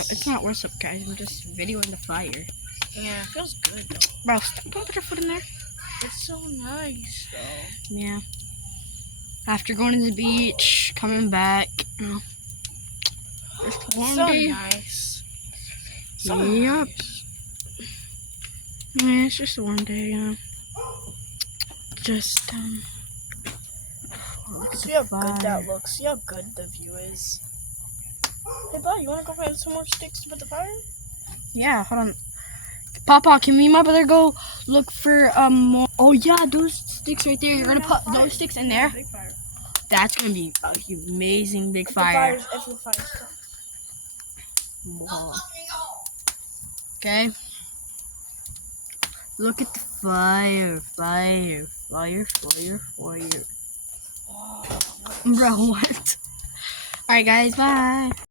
It's not worse up, guys. I'm just videoing the fire. Yeah, it feels good though. Bro, don't put your foot in there. It's so nice though. Yeah. After going to the beach, coming back, just one So day. nice. So Yep. nice. Yeah, it's just one day. Just look at See the how fire. good that looks. See how good the view is. Hey, bud, you want to go find some more sticks to put the fire in? Yeah, hold on. Papa, can me and my brother go look for more? Oh yeah, those sticks right there. You're gonna put those sticks in there. Big fire. That's gonna be an amazing big fire. If the fire's cooked. Whoa. Okay. Look at the fire, fire, fire, fire, fire. Oh, Bro, what? Alright guys, bye.